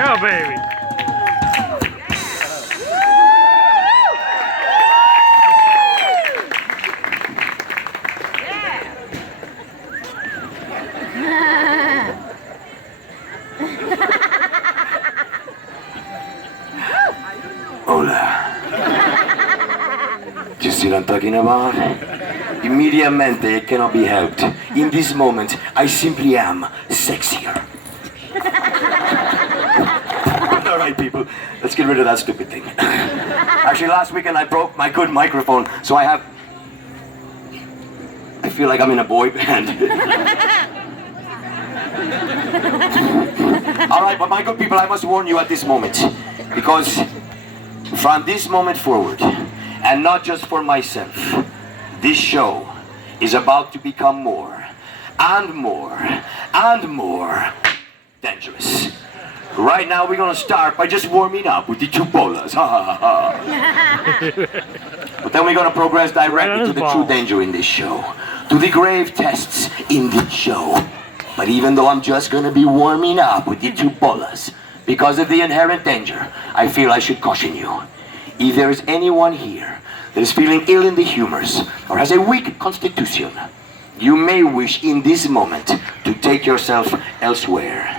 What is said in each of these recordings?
Yeah, baby. Hola. Do you see what I'm talking about? Immediatamente, it cannot be helped. In this moment, I simply am sexier. All right, people, let's get rid of that stupid thing. Actually, last weekend I broke my good microphone, so I feel like I'm in a boy band. All right, but my good people, I must warn you at this moment, because from this moment forward, and not just for myself, this show is about to become more and more and more dangerous. Right now we're gonna start by just warming up with the two bolas. But then we're gonna progress directly to the true danger in this show, to the grave tests in this show. But even though I'm just gonna be warming up with the two bolas, because of the inherent danger, I feel I should caution you. If there is anyone here that is feeling ill in the humors or has a weak constitution, you may wish in this moment to take yourself elsewhere.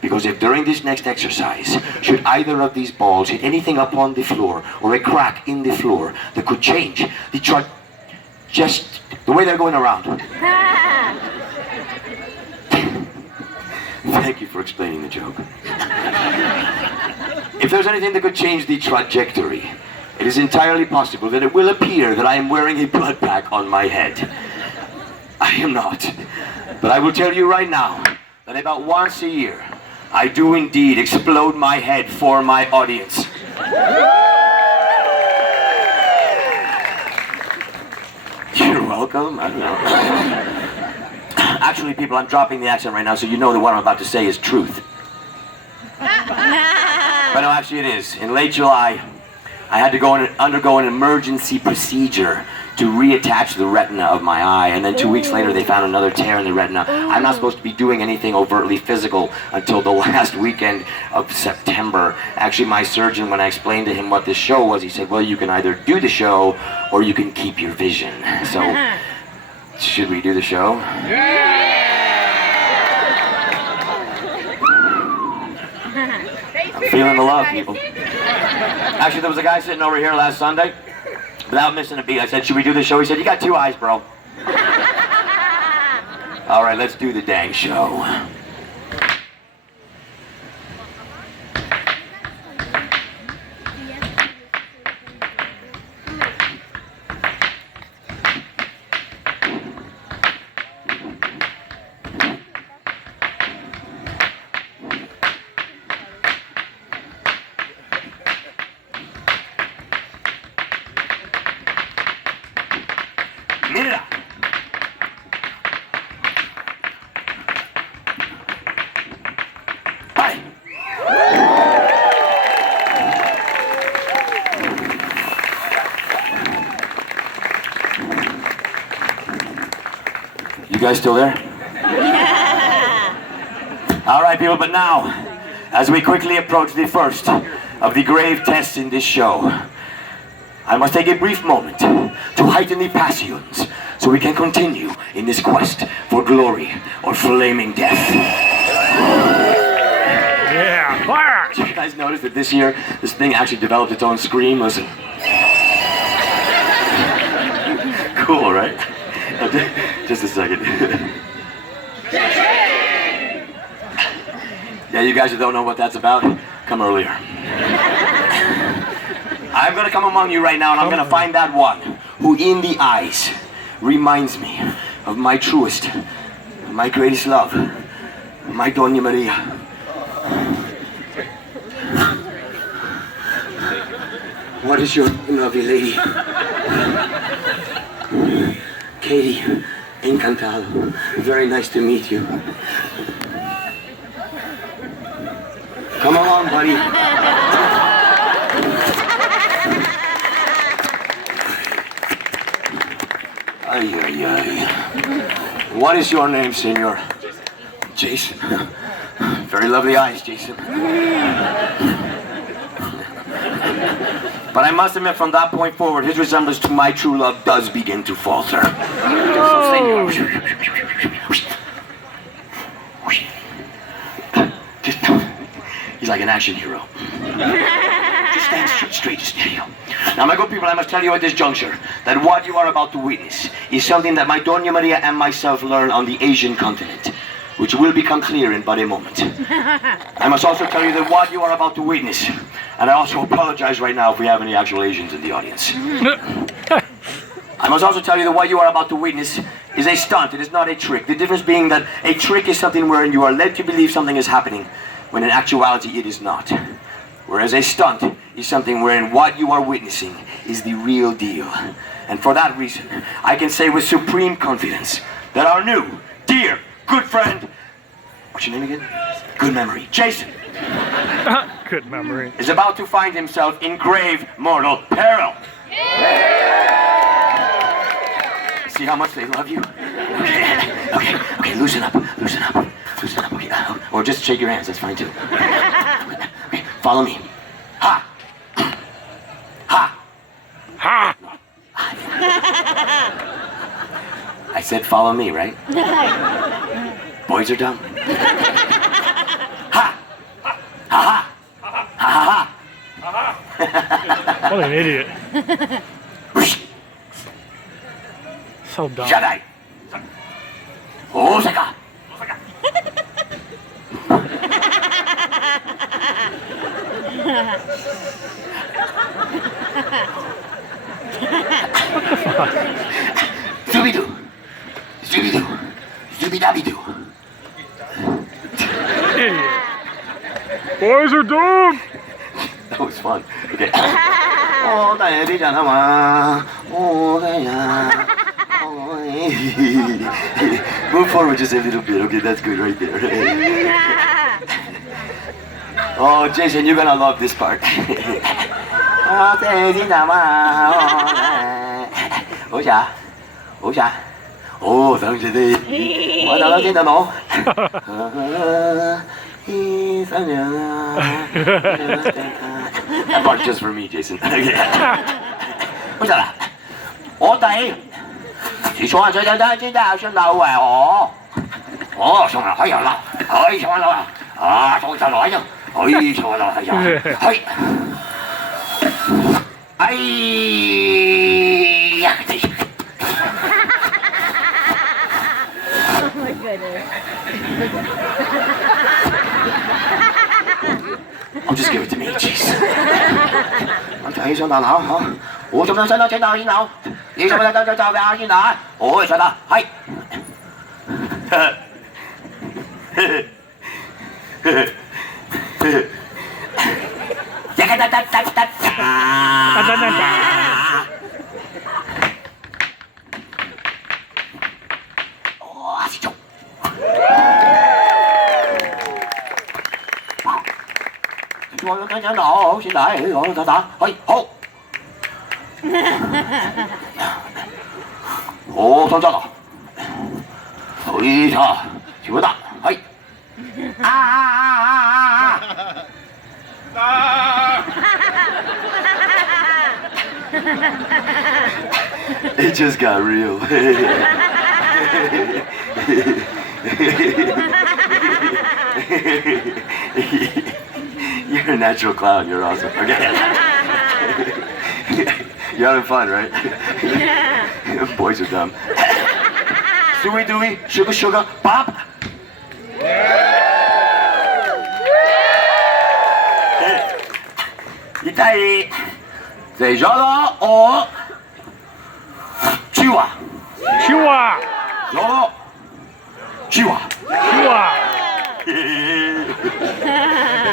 Because if during this next exercise, should either of these balls hit anything upon the floor or a crack in the floor that could change the just the way they're going around. Thank you for explaining the joke. If there's anything that could change the trajectory, it is entirely possible that it will appear that I am wearing a blood pack on my head. I am not. But I will tell you right now that about once a year, I do indeed explode my head for my audience. You're welcome. I don't know. Actually, people, I'm dropping the accent right now, so you know that what I'm about to say is truth. But no, actually it is. In late July, I had to undergo an emergency procedure to reattach the retina of my eye, and then 2 weeks later they found another tear in the retina. I'm not supposed to be doing anything overtly physical until the last weekend of September. Actually, my surgeon, when I explained to him what this show was, he said, well, you can either do the show or you can keep your vision. So, should we do the show? I'm feeling the love, people. Actually, there was a guy sitting over here last Sunday. Without missing a beat, I said, should we do the show? He said, you got two eyes, bro. All right, let's do the dang show. Mira. Hi. You guys still there? Yeah. All right, people, but now, as we quickly approach the first of the grave tests in this show, I must take a brief moment to heighten the passions so we can continue in this quest for glory or flaming death. Yeah, fire! Did you guys notice that this year, this thing actually developed its own scream? Listen. Cool, right? Just a second. Yeah, you guys who don't know what that's about, come earlier. I'm gonna come among you right now and I'm gonna find that one who in the eyes reminds me of my truest, my greatest love, my Doña Maria. What is your name, lovely lady? Katie, encantado. Very nice to meet you. Come along, buddy. Ay, ay, ay. What is your name, senor? Jason. Very lovely eyes, Jason. But I must admit, from that point forward, his resemblance to my true love does begin to falter. Oh. He's like an action hero. Just stand straight, just there you go. Now, my good people, I must tell you at this juncture that what you are about to witness is something that my Doña Maria and myself learned on the Asian continent, which will become clear in but a moment. I must also tell you that what you are about to witness, and I also apologize right now if we have any actual Asians in the audience. I must also tell you that what you are about to witness is a stunt. It is not a trick. The difference being that a trick is something wherein you are led to believe something is happening, when in actuality it is not. Whereas a stunt is something wherein what you are witnessing is the real deal. And for that reason, I can say with supreme confidence that our new, dear, good friend, what's your name again? Good memory, Jason. Good memory. Is about to find himself in grave mortal peril. See how much they love you? Okay, loosen up. Okay, or just shake your hands, that's fine too. Okay, follow me. Ha! Ha! Ha! I said follow me, right? Boys are dumb. Ha! Ha ha! Ha ha ha! What an idiot. So dumb. Jedi! Osaka! Scooby-Doo! Scooby-Doo! Scooby-Dabby-Doo! Idiot. Boys are dumb! That was fun. Okay. Oh, daddy, move forward just a little bit. Okay, that's good right there. Oh, Jason, you're gonna love this part. Oh, 당신이 와달라진다 너. That part just for me, Jason. 보자. 어따이. 你说这现在是哪位哦？哦，上来，哎呀啦，哎上来啦，啊，上来呀，哎上来啦，哎呀，哎，哎呀，这。Oh my goodness. Oh, just give it to me, jeez. 哎，上到哪哈？我怎么上到见到你脑？你怎么在边去哪？我上到，嗨。哒哒哒哒哒哒。哇，是中。我要看见到，现在我打打，哎好。哦，上交了。哎呀，就打，哎。It just got real. You're a natural clown. You're awesome. Okay. You're having fun, right? Yeah. Boys are dumb. Suey dooey, sugar sugar, pop. Itai. Say jolo or chiwa. Chihuahua. Jolo. Chiwa. Chihuahua.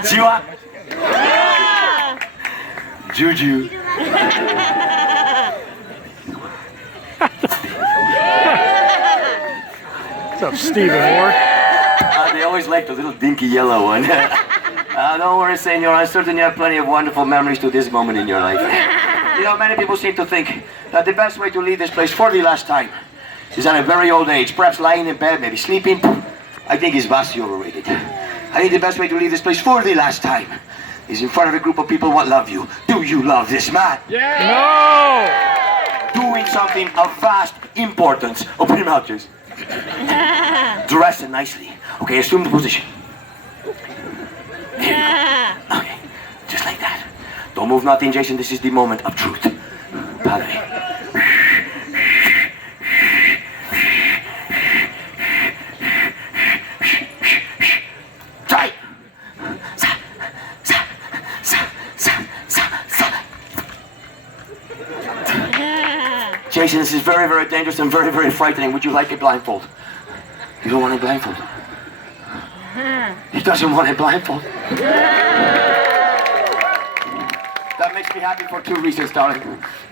Chiwa. Juju. What's up, Stephen Ward? They always like the little dinky yellow one. Don't worry, senor. I certainly have plenty of wonderful memories to this moment in your life. You know, many people seem to think that the best way to leave this place for the last time is at a very old age, perhaps lying in bed, maybe sleeping. I think is vastly overrated. I think the best way to leave this place for the last time is in front of a group of people what love you. Do you love this man? No! Doing something of vast importance. Open your mouth, Jason. Dress it nicely. Okay, assume the position. Okay, just like that. Don't move nothing, Jason. This is the moment of truth. Padre. Try. Jason, this is very, very dangerous and very, very frightening. Would you like a blindfold? You don't want a blindfold? He doesn't want a blindfold. That makes me happy for two reasons, darling.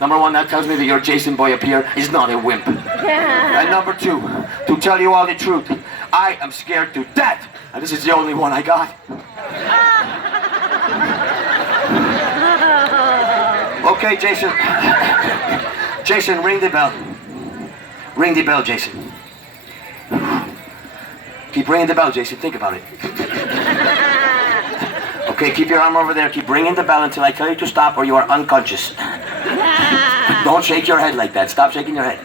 Number one, that tells me that your Jason boy up here is not a wimp. And number two, to tell you all the truth, I am scared to death. And this is the only one I got. Okay, Jason. Jason, ring the bell. Ring the bell, Jason. Keep ringing the bell, Jason. Think about it. Okay, keep your arm over there. Keep ringing the bell until I tell you to stop or you are unconscious. Don't shake your head like that. Stop shaking your head.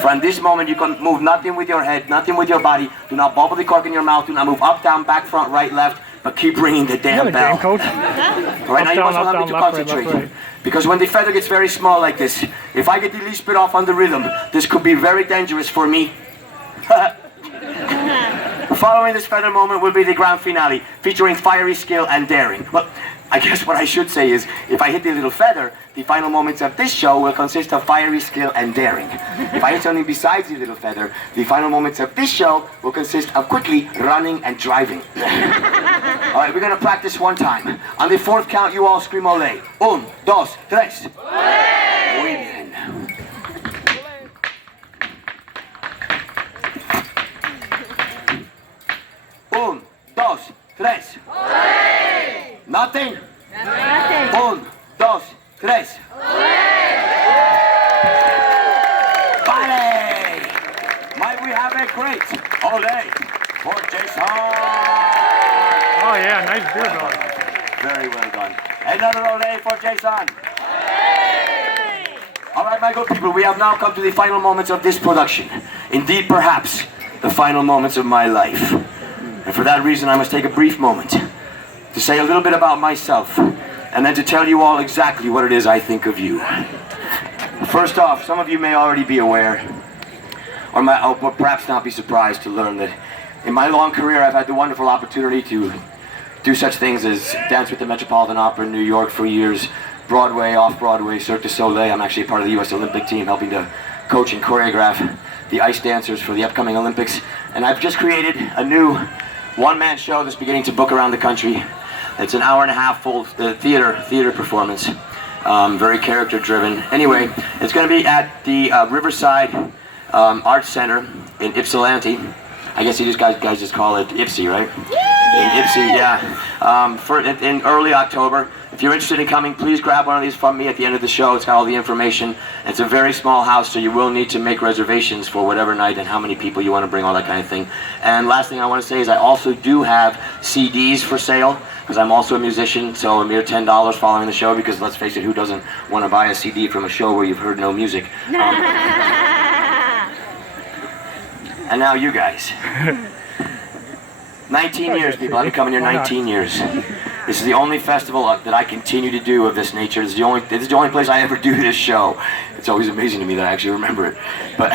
From this moment, you can move nothing with your head, nothing with your body. Do not bubble the cork in your mouth. Do not move up, down, back, front, right, left. But keep ringing the damn bell. Game, coach. Right now, you Down, also have down, me to left, concentrate. right, left, right. Because when the feather gets very small like this, if I get the least bit off on the rhythm, this could be very dangerous for me. Following this feather moment will be the grand finale, featuring fiery skill and daring. Well, I guess what I should say is, if I hit the little feather, the final moments of this show will consist of fiery skill and daring. If I hit something besides the little feather, the final moments of this show will consist of quickly running and driving. All right, we're gonna practice one time. On the fourth count, you all scream ole. 1, 2, 3. Muy bien. Un, dos, tres. Nothing? Nothing. 1, 2, 3. Vale! Might we have a great ole for Jason? Oh yeah, nice beer belly. Very well done. Another ole for Jason. All right, my good people, we have now come to the final moments of this production. Indeed, perhaps, the final moments of my life. And for that reason, I must take a brief moment to say a little bit about myself, and then to tell you all exactly what it is I think of you. First off, some of you may already be aware, or perhaps not be surprised to learn that in my long career, I've had the wonderful opportunity to do such things as dance with the Metropolitan Opera in New York for years, Broadway, off-Broadway, Cirque du Soleil. I'm actually a part of the U.S. Olympic team, helping to coach and choreograph the ice dancers for the upcoming Olympics. And I've just created a new one-man show that's beginning to book around the country. It's an hour-and-a-half full theater performance, very character-driven. Anyway, it's going to be at the Riverside Arts Center in Ypsilanti. I guess you guys just call it Ipsy, right? In Ipsy, yeah. In early October. If you're interested in coming, please grab one of these from me at the end of the show. It's got all the information. It's a very small house, so you will need to make reservations for whatever night and how many people you want to bring, all that kind of thing. And last thing I want to say is I also do have CDs for sale, because I'm also a musician, so a mere $10 following the show, because let's face it, who doesn't want to buy a CD from a show where you've heard no music? And now you guys. 19 years, people. I've been coming here 19 years. This is the only festival that I continue to do of this nature. This is the only place I ever do this show. It's always amazing to me that I actually remember it. But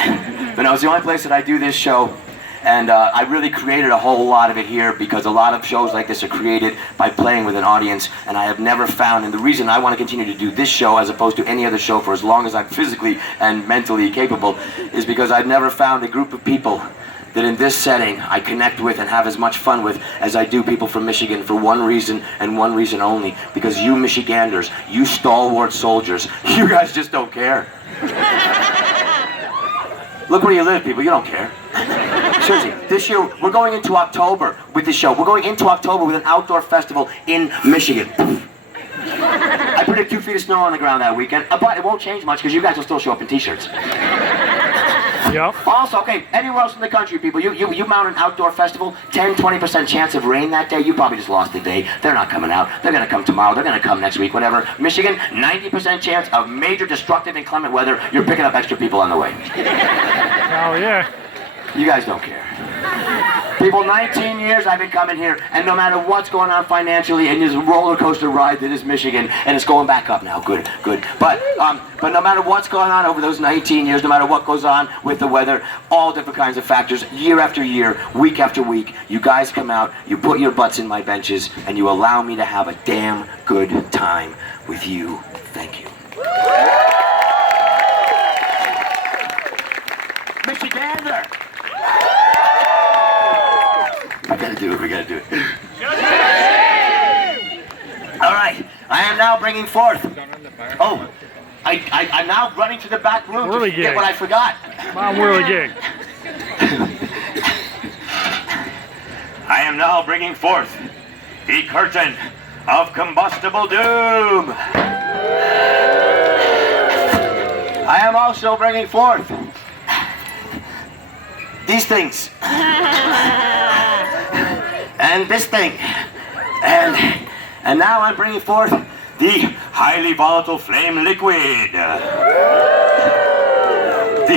no, it's the only place that I do this show. And I really created a whole lot of it here because a lot of shows like this are created by playing with an audience, and I have never found, and the reason I want to continue to do this show as opposed to any other show for as long as I'm physically and mentally capable, is because I've never found a group of people that in this setting I connect with and have as much fun with as I do people from Michigan, for one reason and one reason only. Because you Michiganders, you stalwart soldiers, you guys just don't care. Look where you live, people, you don't care. Seriously, this year we're going into October with this show. We're going into October with an outdoor festival in Michigan. I predict 2 feet of snow on the ground that weekend, but it won't change much because you guys will still show up in t-shirts. Yep. Also, okay, anywhere else in the country, people, you mount an outdoor festival, 10-20% chance of rain that day, you probably just lost the day. They're not coming out. They're going to come tomorrow. They're going to come next week, whatever. Michigan, 90% chance of major destructive inclement weather. You're picking up extra people on the way. Oh, yeah. You guys don't care. People, 19 years I've been coming here, and no matter what's going on financially, and this roller coaster ride that is Michigan, and it's going back up now, good. But no matter what's going on over those 19 years, no matter what goes on with the weather, all different kinds of factors, year after year, week after week, you guys come out, you put your butts in my benches, and you allow me to have a damn good time with you. Thank you. Michigander! We gotta do it. All right, I am now bringing forth. Oh, I'm now running to the back room to get what I forgot. Come on, whirly gig. I am now bringing forth the curtain of combustible doom. I am also bringing forth these things. And this thing. And now I'm bringing forth the highly volatile flame liquid. The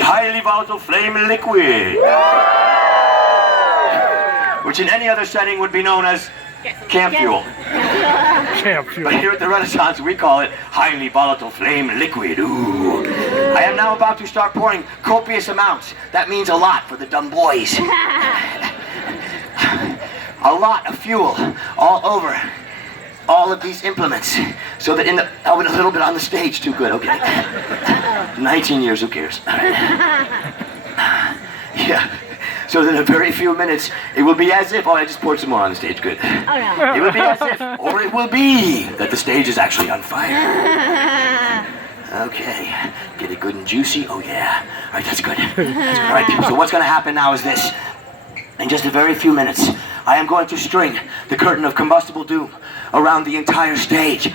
highly volatile flame liquid. Which in any other setting would be known as camp fuel. Camp fuel. But here at the Renaissance, we call it highly volatile flame liquid. Ooh. I am now about to start pouring copious amounts. That means a lot for the dumb boys. A lot of fuel all over all of these implements. So that in the, oh, and a little bit on the stage too, good, okay. 19 years, who cares? All right. Yeah. So that in a very few minutes, it will be as if, oh, I just poured some more on the stage, good. Oh, no. It will be as if, or it will be that the stage is actually on fire. Okay, get it good and juicy, oh yeah. All right, that's good. That's good. All right, people, so what's gonna happen now is this. In just a very few minutes, I am going to string the curtain of combustible doom around the entire stage.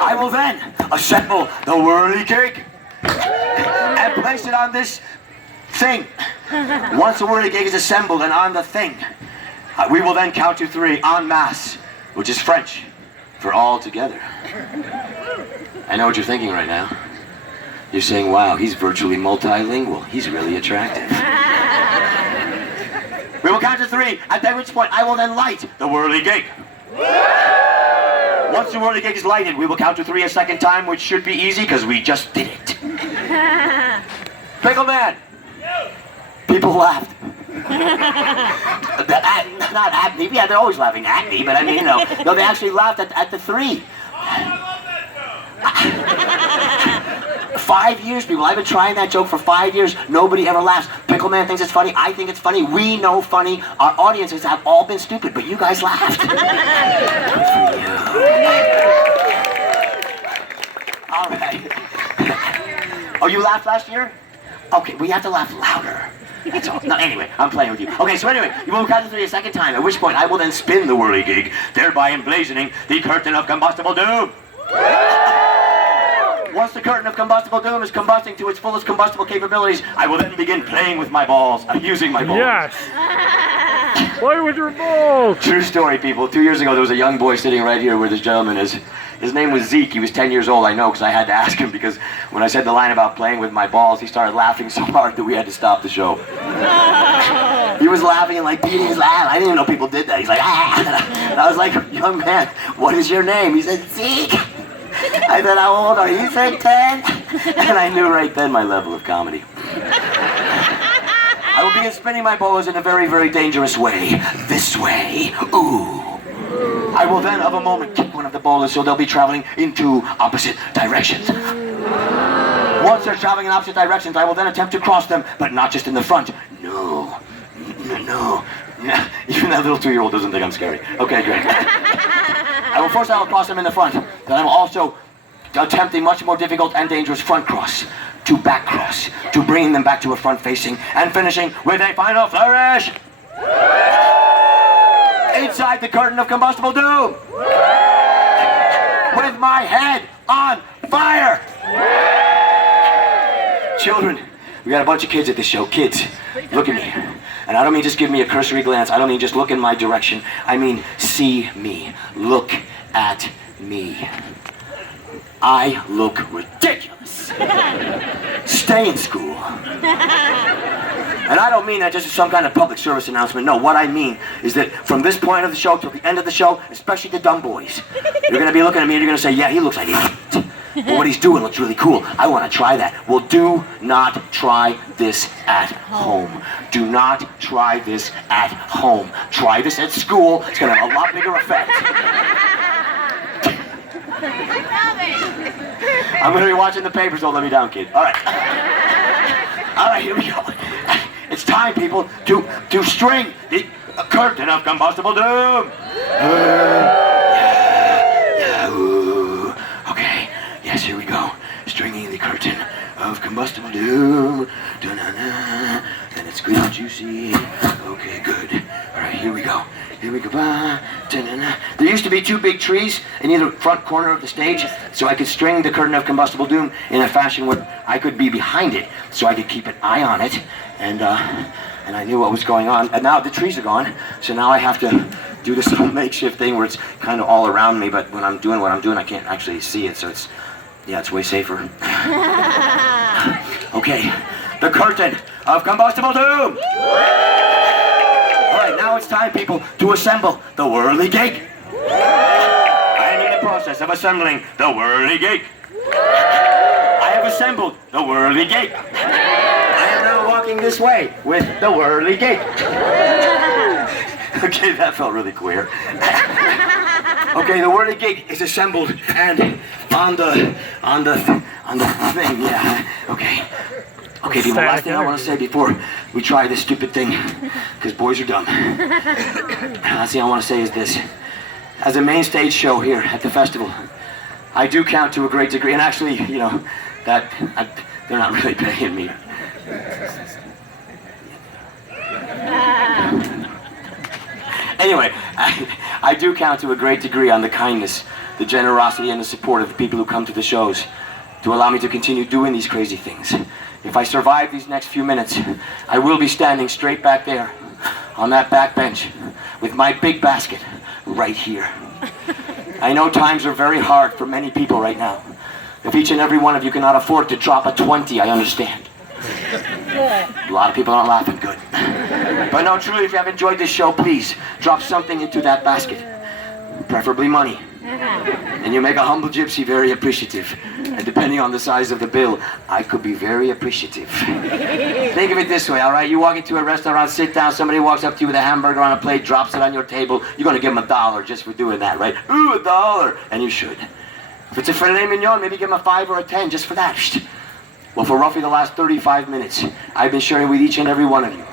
I will then assemble the whirly cake and place it on this thing. Once the whirly cake is assembled and on the thing, we will then count to 3 en masse, which is French for all together. I know what you're thinking right now. You're saying, wow, he's virtually multilingual. He's really attractive. We will count to 3, at which point I will then light the whirly cake. Once the whirly cake is lighted, we will count to 3 a second time, which should be easy because we just did it. Pickle Man! People laughed. Not at me. Yeah, they're always laughing at me, but I mean, you know. No, they actually laughed at the 3. 5 years, people. I've been trying that joke for 5 years. Nobody ever laughs. Pickle Man thinks it's funny. I think it's funny. We know funny. Our audiences have all been stupid, but you guys laughed. Good for you. All right. Oh, you laughed last year? Okay, we have to laugh louder. That's all. No, anyway, I'm playing with you. Okay, so anyway, you will count to 3 a second time, at which point I will then spin the whirly gig, thereby emblazoning the curtain of combustible doom. Once the curtain of combustible doom is combusting to its fullest combustible capabilities, I will then begin playing with my balls, using my balls. Yes. Play with your balls. True story, people. 2 years ago, there was a young boy sitting right here where this gentleman is. His name was Zeke. He was 10 years old, I know, because I had to ask him, because when I said the line about playing with my balls, he started laughing so hard that we had to stop the show. He was laughing and like beating his laugh. I didn't even know people did that. He's like, ah! And I was like, young man, what is your name? He said, Zeke. I said, how old are you? He said, 10. And I knew right then my level of comedy. I will begin spinning my balls in a very, very dangerous way. This way. Ooh. I will then, of a moment, kick one of the bowlers so they'll be traveling in 2 opposite directions. Once they're traveling in opposite directions, I will then attempt to cross them, but not just in the front. No. Even that little 2-year-old doesn't think I'm scary. Okay, great. I will cross them in the front. Then I will also attempt a much more difficult and dangerous front cross, to back cross, to bringing them back to a front facing, and finishing with a final flourish! Inside the curtain of combustible doom! With my head on fire! Children, we got a bunch of kids at this show. Kids, look at me. And I don't mean just give me a cursory glance. I don't mean just look in my direction. I mean see me. Look at me. I look ridiculous. Stay in school. And I don't mean that just as some kind of public service announcement. No, what I mean is that from this point of the show till the end of the show, especially the dumb boys, you're going to be looking at me and you're going to say, yeah, he looks like an idiot. But what he's doing looks really cool. I want to try that. Well, do not try this at home. Do not try this at home. Try this at school. It's going to have a lot bigger effect. I'm going to be watching the papers. Don't let me down, kid. All right. All right, here we go. It's time, people, to string the curtain of combustible doom. Ooh. Okay, yes, here we go. Stringing the curtain of combustible doom. Da-na-na. And it's good and juicy. Okay, good. All right, here we go. Here we go. Da-na-na. There used to be 2 big trees in either front corner of the stage, so I could string the curtain of combustible doom in a fashion where I could be behind it, so I could keep an eye on it, and I knew what was going on. And now the trees are gone, so now I have to do this little makeshift thing where it's kind of all around me, but when I'm doing what I'm doing, I can't actually see it, so it's way safer. Okay, the curtain of combustible doom. All right, now it's time, people, to assemble the whirly gig. I am in the process of assembling the whirly gig. I have assembled the whirly gig. I am now walking this way with the whirly gig. Okay, that felt really queer. Okay, the whirly gig is assembled and on the thing, yeah. Okay. Okay, people, last thing I want to say before we try this stupid thing, because boys are dumb. Last thing I want to say is this. As a main stage show here at the festival, I do count to a great degree, and actually, you know, they're not really paying me. Anyway, I do count to a great degree on the kindness, the generosity, and the support of the people who come to the shows to allow me to continue doing these crazy things. If I survive these next few minutes, I will be standing straight back there on that back bench with my big basket right here. I know times are very hard for many people right now. If each and every one of you cannot afford to drop a 20, I understand. A lot of people aren't laughing, good. But no, truly, if you have enjoyed this show, please drop something into that basket. Preferably money. And you make a humble gypsy very appreciative. And depending on the size of the bill, I could be very appreciative. Think of it this way, all right? You walk into a restaurant, sit down, somebody walks up to you with a hamburger on a plate, drops it on your table. You're going to give them $1 just for doing that, right? Ooh, $1. And you should. If it's a filet mignon, maybe give them a 5 or a 10 just for that. Well, for roughly the last 35 minutes, I've been sharing with each and every one of you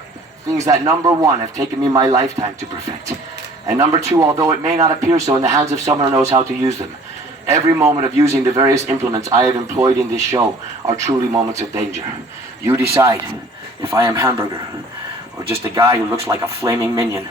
things that, number 1, have taken me my lifetime to perfect. And number 2, although it may not appear so in the hands of someone who knows how to use them, every moment of using the various implements I have employed in this show are truly moments of danger. You decide if I am hamburger or just a guy who looks like a flaming minion.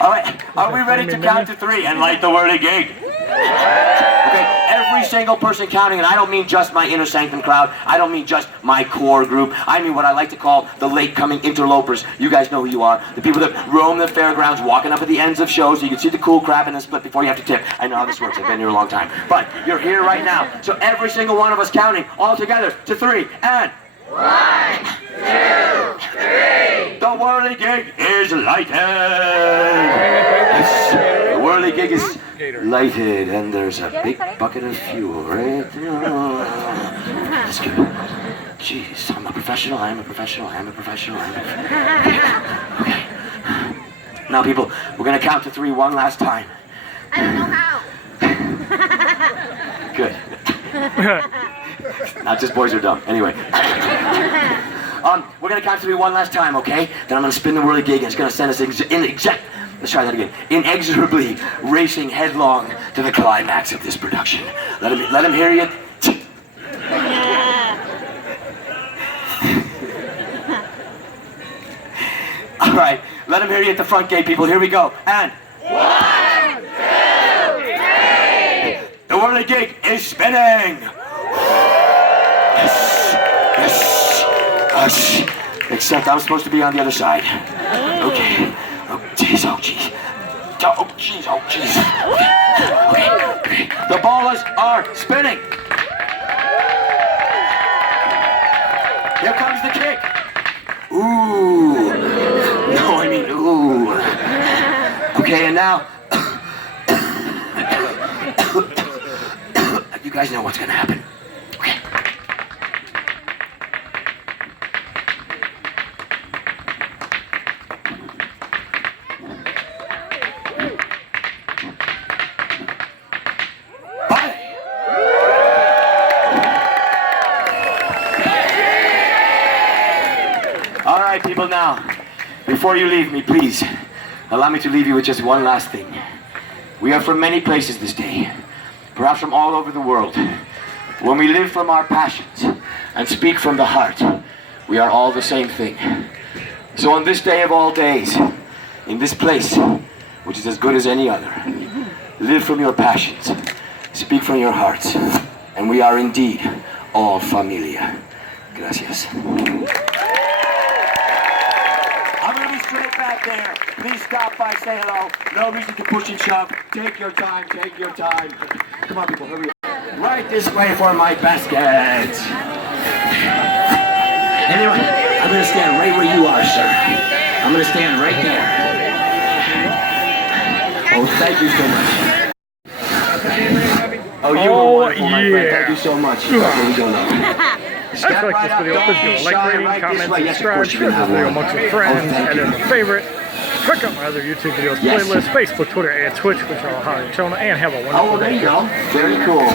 All right, are we ready to count to 3 and light the whirly gig? Okay, every single person counting, and I don't mean just my inner sanctum crowd, I don't mean just my core group, I mean what I like to call the late-coming interlopers. You guys know who you are. The people that roam the fairgrounds, walking up at the ends of shows so you can see the cool crap and then split before you have to tip. I know how this works, I've been here a long time. But you're here right now, so every single one of us counting, all together, to 3, and... 1, 2, 3. The whirly gig is lighted. The whirly gig is lighted, and there's a big bucket of fuel right there. Let's go. Jeez, I'm a professional. I'm a professional. I'm a professional. Okay. Now, people, we're gonna count to 3 one last time. I don't know how. Good. Not just boys are dumb. Anyway. We're going to count to 3 one last time, okay? Then I'm going to spin the whirly gig, and it's going to send us let's try that again. Inexorably racing headlong to the climax of this production. Let him hear you. All right, let him hear you at the front gate, people. Here we go. And... 1, 2, 3... whirligig is spinning. Yes, yes, yes. Except I'm supposed to be on the other side. Okay. Oh, jeez, oh, jeez. Oh, jeez, oh, jeez. Okay. The balls are spinning. Here comes the kick. Ooh. No, I mean, ooh. Okay, and now, you guys know what's gonna happen. Okay. Bye. All right, people, now, before you leave me, please, allow me to leave you with just one last thing. We are from many places this day, perhaps from all over the world. When we live from our passions and speak from the heart, we are all the same thing. So on this day of all days, in this place, which is as good as any other, live from your passions, speak from your hearts, and we are indeed all familia. Gracias. I'm going to be straight back there. Please stop by, say hello. No reason to push and shove. Take your time, take your time. Come on, people, hurry up. Right this way for my basket. Anyway, I'm going to stand right where you are, sir. I'm going to stand right there. Oh, thank you so much. Oh, you were wonderful, my friend. Thank you so much. Okay, you don't know. If you like this video, please give a like, rating, comment, subscribe, share this video amongst your friends, and as a favorite, check out my other YouTube videos, playlist, Facebook, Twitter, and Twitch, which are all HollywoodShono, and have a wonderful day. Oh, there you go. Very cool.